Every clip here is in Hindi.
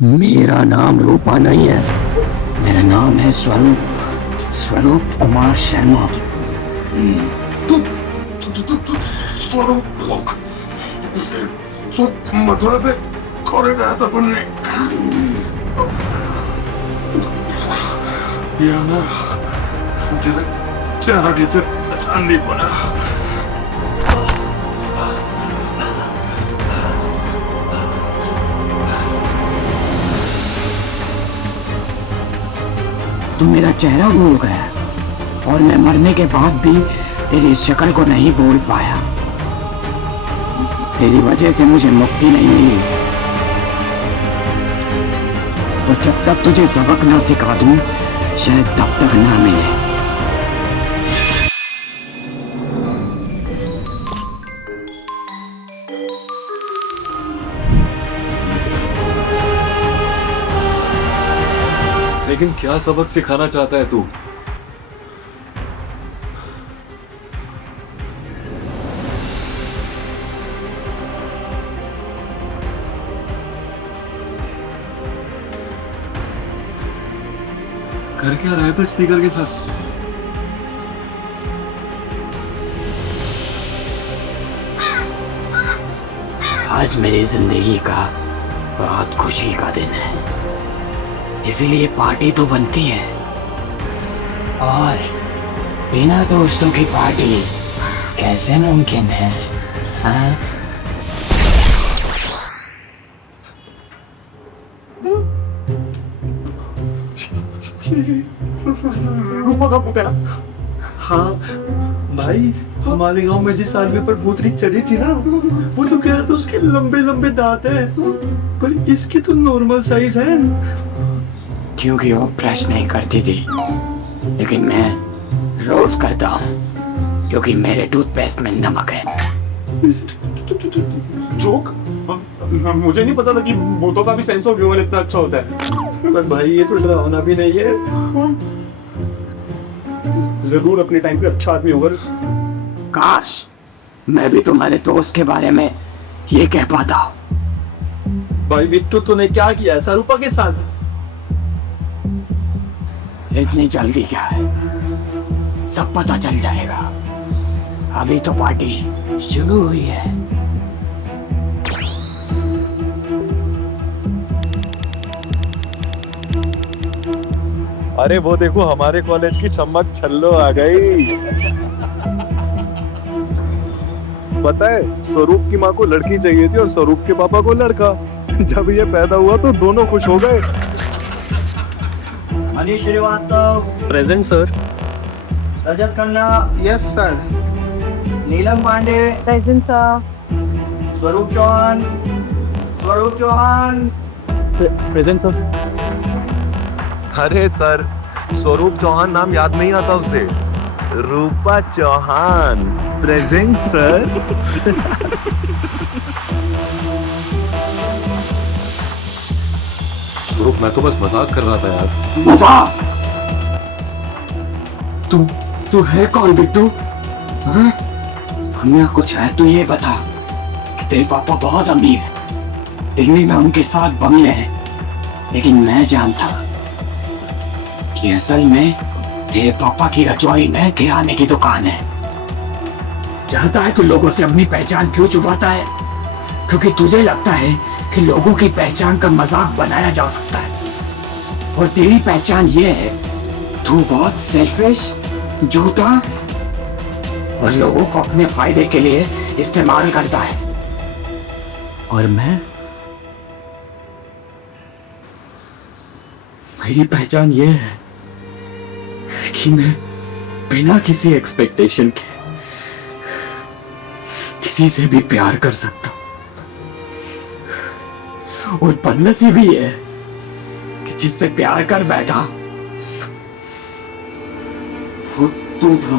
मेरा नाम रूपा नहीं है, मेरा नाम है स्वरूप कुमार शर्मा। तू तू तू तू तू स्वरूप मथुरा से खोरे गया था पढ़ने। यार तेरा चेहरा कैसे पहचान नहीं पाया। तू मेरा चेहरा भूल गया और मैं मरने के बाद भी तेरी शक्ल को नहीं भूल पाया। तेरी वजह से मुझे मुक्ति नहीं मिली, और जब तक तुझे सबक ना सिखा दूं शायद तब तक ना मिले। लेकिन क्या सबक सिखाना चाहता है तू? कर क्या रहा है तू स्पीकर के साथ? आज मेरी जिंदगी का बहुत खुशी का दिन है, इसीलिए पार्टी तो बनती है, और बिना दोस्तों की पार्टी कैसे मुमकिन है? हाँ? रूपा का पुतला। हाँ भाई, हमारे गांव में जिस आदमी पर भूतनी चढ़ी थी ना, वो तो कह रहा था उसके लंबे लंबे दांत हैं, पर इसकी तो नॉर्मल साइज है। क्योंकि वो ब्रश नहीं करती थी, लेकिन मैं रोज करता हूँ क्योंकि मेरे टूथपेस्ट में नमक है। जोक? मुझे नहीं पता था कि भूतों का भी सेंस ऑफ ह्यूमर इतना अच्छा होता है। पर भाई ये तो डरावना भी नहीं है। जरूर अपने टाइम पे अच्छा आदमी होगा। काश मैं भी तुम्हारे दोस्त के बारे में ये कह पाता। भाई बिट्टू तूने क्या किया ऐसा रूपा के साथ? इतनी जल्दी क्या है, सब पता चल जाएगा। अभी तो पार्टी शुरू हुई है। अरे वो देखो, हमारे कॉलेज की चमक छल्लो आ गई। पता है, स्वरूप की माँ को लड़की चाहिए थी और स्वरूप के पापा को लड़का। जब ये पैदा हुआ तो दोनों खुश हो गए। Manish Srivastava present sir. Rajat Khanna, yes sir. Neelam Pandey, present sir. Swaroop Chauhan present sir. अरे सर, स्वरूप चौहान नाम याद नहीं आता उसे। Rupa Chauhan present sir. स्वरूप मैं तो बस मजाक कर रहा था यार। मजाक? तू है कौन बिट्टू? हाँ? हमें कुछ है तो ये बता कि तेरे पापा बहुत अमीर है, दिल्ली में उनके साथ बंगले हैं, लेकिन मैं जानता कि असल में तेरे पापा की रजवाड़ी में किराने की दुकान है। जानता है तू लोगों से अपनी पहचान क्यों छुपाता है? क्योंकि तुझे लगता है कि लोगों की पहचान का मजाक बनाया जा सकता है, और तेरी पहचान ये है, तू बहुत सेल्फिश, झूठा और लोगों को अपने फायदे के लिए इस्तेमाल करता है। और मेरी पहचान ये है कि मैं बिना किसी एक्सपेक्टेशन के किसी से भी प्यार कर सकता हूं, और बदनसीबी है कि जिससे प्यार कर बैठा वो तू था।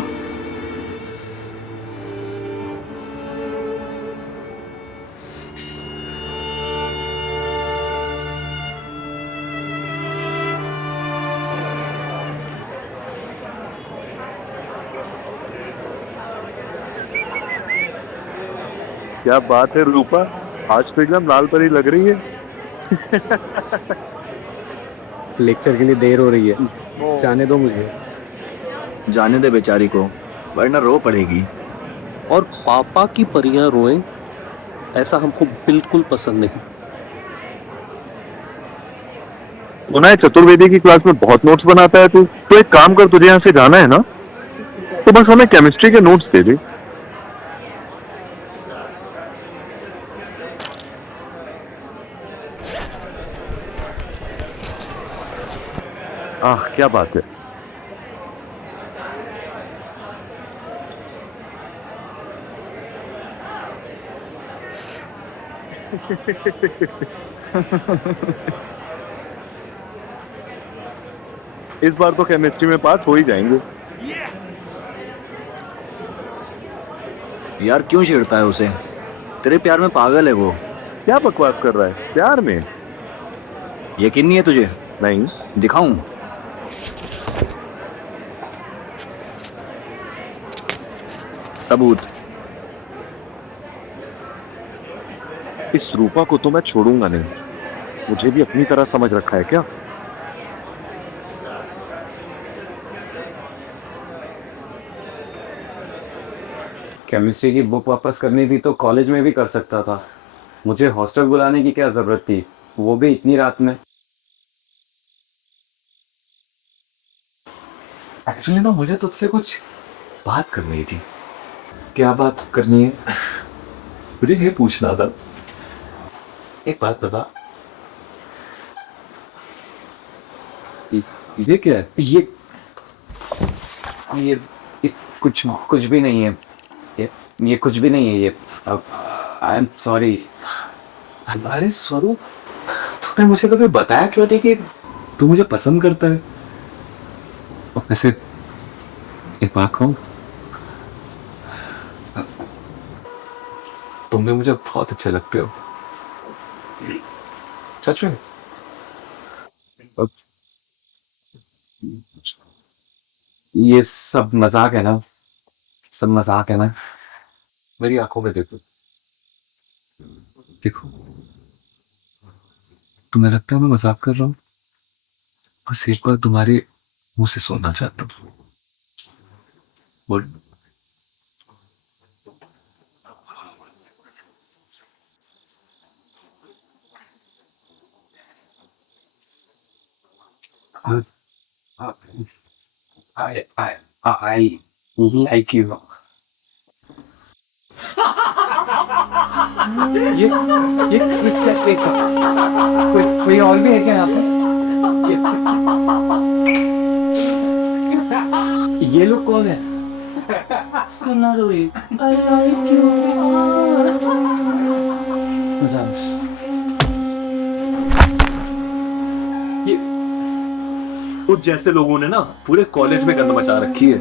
क्या बात है रूपा, आज तो एकदम लाल परी लग रही है। लेक्चर के लिए देर हो रही है, जाने दो मुझे। जाने दे बेचारी को, वरना रो पड़ेगी। और पापा की परियां रोएं, ऐसा हमको बिल्कुल पसंद नहीं। सुना है चतुर्वेदी की क्लास में बहुत नोट्स बनाता है तू। तो एक काम कर, तुझे यहाँ से जाना है ना, तो बस हमें केमिस्ट्री के नोट्स दे दे। आह, क्या बात है। इस बार तो केमिस्ट्री में पास हो ही जाएंगे। यार क्यों छेड़ता है उसे? तेरे प्यार में पागल है वो। क्या बकवास कर रहा है, प्यार में? यकीन नहीं है तुझे? नहीं। दिखाऊं? सबूत। इस रूपा को तो मैं छोड़ूंगा नहीं। मुझे भी अपनी तरह समझ रखा है क्या? केमिस्ट्री की बुक वापस करनी थी तो कॉलेज में भी कर सकता था। मुझे हॉस्टल बुलाने की क्या जरूरत थी, वो भी इतनी रात में। एक्चुअली ना मुझे तुझसे कुछ बात करनी थी। क्या बात करनी है? मुझे ये पूछना था, एक बात बता, ये क्या है? ये कुछ भी नहीं है। ये कुछ भी नहीं है। ये आई एम सॉरी। अरे स्वरूप, तूने मुझे कभी बताया क्यों नहीं कि तू मुझे पसंद करता है? वैसे एक बात कहूं, तुम भी मुझे बहुत अच्छे लगते हो, सच में। ये सब मजाक है ना, सब मजाक है ना। मेरी आंखों में देखो, देखो, तुम्हें लगता है मैं मजाक कर रहा हूं? बस एक बार तुम्हारे मुंह से सुनना चाहता हूँ। बोल। I like you. ये किस कैसे का? कोई और भी है क्या यहाँ पे? ये लोग कौन है? सुना दो ये। I like you. कुछ जैसे लोगों ने ना पूरे कॉलेज में गंद मचा रखी है।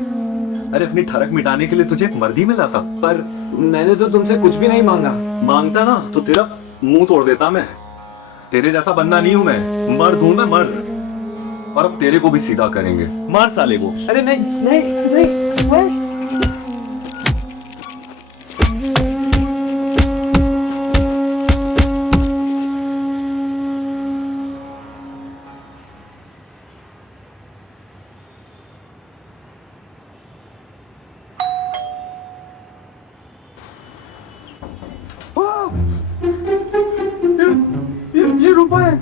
अरे अपनी ठरक मिटाने के लिए तुझे एक मर्द ही मिला था, पर मैंने तो तुमसे कुछ भी नहीं मांगा। मांगता ना तो तेरा मुंह तोड़ देता मैं। तेरे जैसा बंदा नहीं हूं मैं, मर्द हूं मैं, मर्द। और अब तेरे को भी सीधा करेंगे। मार साले को। अरे नहीं नहीं नहीं। ये रूपा है।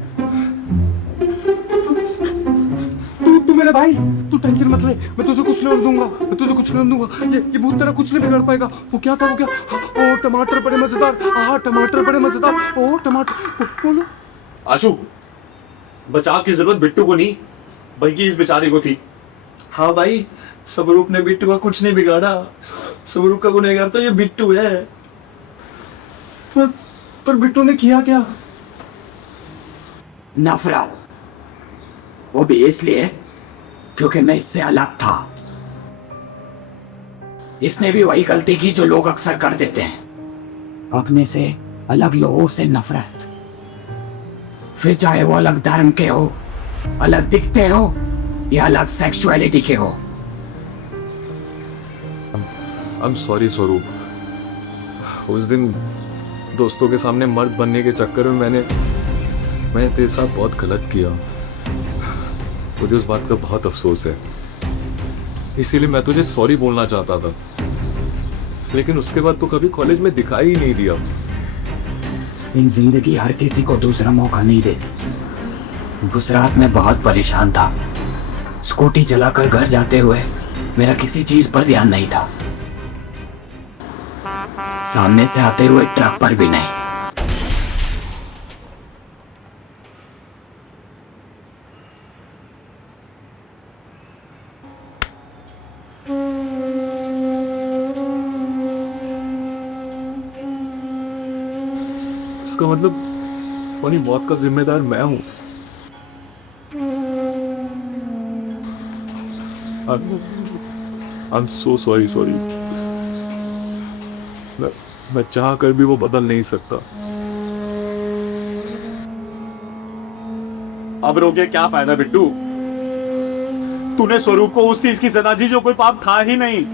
तू मेरा भाई, तू टेंशन मत ले, मैं तुझे कुछ नहीं दूंगा, मैं तुझे कुछ नहीं दूंगा। ये भूत तेरा कुछ नहीं बिगाड़ पाएगा। वो क्या था, वो क्या? ओ टमाटर बड़े मजेदार, टमाटर बड़े मजेदार, ओ टमाटर। बोलो आशु, बचाव की जरूरत बिट्टू को नहीं बल्कि इस बेचारे को थी। हाँ भाई, स्वरूप ने बिट्टू का कुछ नहीं बिगाड़ा। स्वरूप का गुनहगार तो ये बिट्टू है। पर बिट्टू ने किया क्या? नफरत, वो भी इसलिए क्योंकि मैं इससे अलग था। इसने भी वही गलती की जो लोग अक्सर कर देते हैं, अपने से अलग लोगों से नफरत। फिर चाहे वो अलग धर्म के हो, अलग दिखते हो या अलग सेक्सुअलिटी के हो। आई एम सॉरी स्वरूप। उस दिन दोस्तों के सामने मर्द बनने के चक्कर में मैंने तेरे साथ बहुत गलत किया, मुझे उस बात का बहुत अफसोस है, इसीलिए मैं तुझे सॉरी बोलना चाहता था, लेकिन उसके बाद तो कभी कॉलेज में दिखाई ही नहीं दिया। इन जिंदगी हर किसी को दूसरा मौका नहीं देती। उस रात मैं बहुत परेशान था। स्कूटी चलाकर घर जाते हुए मेरा किसी चीज पर ध्यान नहीं था, सामने से आते हुए ट्रक पर भी नहीं। इसका मतलब तुम्हारी मौत का जिम्मेदार मैं हूं। I'm so sorry, sorry। मैं चाह कर भी वो बदल नहीं सकता। अब रोके क्या फायदा बिट्टू, तूने स्वरूप को उस चीज की सजा दी जो कोई पाप था ही नहीं,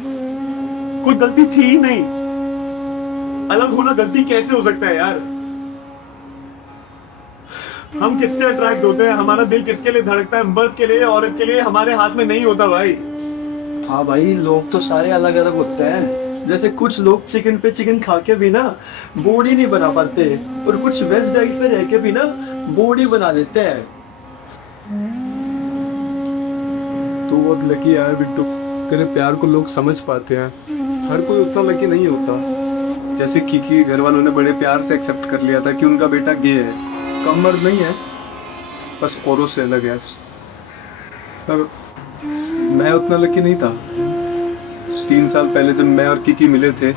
कोई गलती थी ही नहीं। अलग होना गलती कैसे हो सकता है यार? हम किससे अट्रैक्ट होते हैं, हमारा दिल किसके लिए धड़कता है, मर्द के लिए औरत के लिए, हमारे हाथ में नहीं होता भाई। हाँ भाई, लोग तो सारे अलग अलग होते हैं। जैसे कुछ लोग चिकन पे चिकन खा के भी ना बॉडी नहीं बना पाते, और कुछ वेज डाइट पे रह के भी ना बॉडी बना लेते हैं। तू बहुत लकी है यार बिट्टू, तेरे प्यार को लोग समझ पाते हैं। हर कोई उतना लकी नहीं होता। जैसे किकी घर वालों ने बड़े प्यार से एक्सेप्ट कर लिया था कि उनका बेटा गे है, कम मर्द नहीं है, बस औरों से अलग है। पर मैं उतना लकी नहीं था। 3 साल पहले जब मैं और किकी मिले थे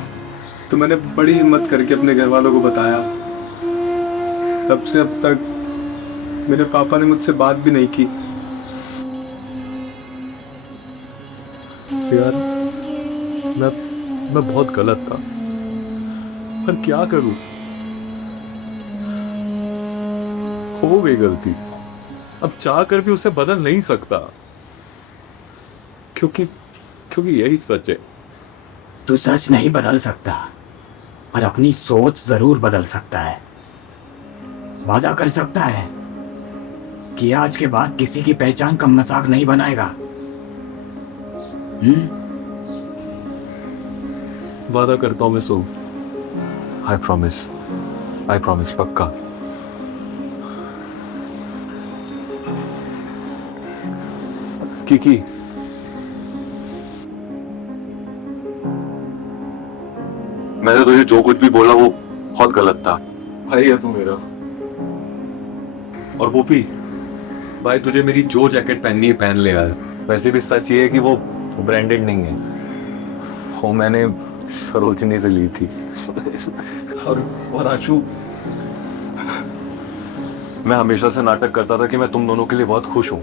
तो मैंने बड़ी हिम्मत करके अपने घर वालों को बताया। तब से अब तक मेरे पापा ने मुझसे बात भी नहीं की। यार मैं बहुत गलत था, पर क्या करूं, हो गई गलती। अब चाह कर भी उसे बदल नहीं सकता, क्योंकि यही सच है। तू सच नहीं बदल सकता, पर अपनी सोच जरूर बदल सकता है। वादा कर सकता है कि आज के बाद किसी की पहचान का मजाक नहीं बनाएगा। वादा करता हूं मैं सो। आई प्रॉमिस पक्का। किकी, मैंने तुझे जो कुछ भी बोला वो बहुत गलत था। भाई है तू मेरा। और वो भी भाई, तुझे मेरी जो जैकेट पहननी है पहन ले यार। वैसे भी सच ये है कि वो ब्रांडेड नहीं है, वो मैंने सरोजनी से ली थी। और आशु, मैं हमेशा से नाटक करता था कि मैं तुम दोनों के लिए बहुत खुश हूं,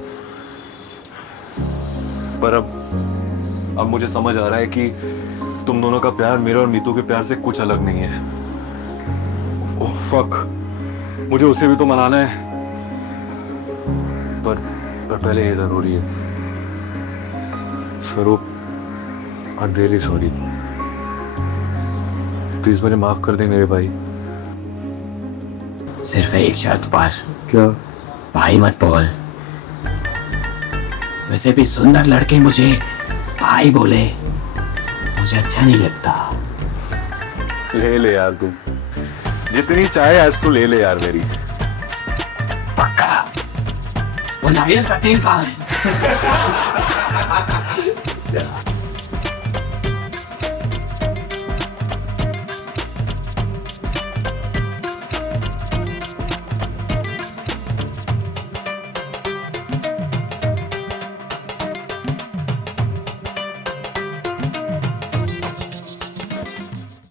पर अब मुझे समझ आ रहा है कि तुम दोनों का प्यार मेरे और नीतू के प्यार से कुछ अलग नहीं है। ओह फक, मुझे उसे भी तो मनाना है। पर पहले ये जरूरी है। स्वरूप, I am really sorry. Please मुझे माफ कर दे मेरे भाई। सिर्फ एक शर्त पर। क्या? भाई मत बोल। वैसे भी सुंदर लड़के मुझे भाई बोले मुझे अच्छा नहीं लगता। ले यार, तू जितनी चाहे आज तू ले यार मेरी। पक्का। वो नारियल का तेल कहाँ है?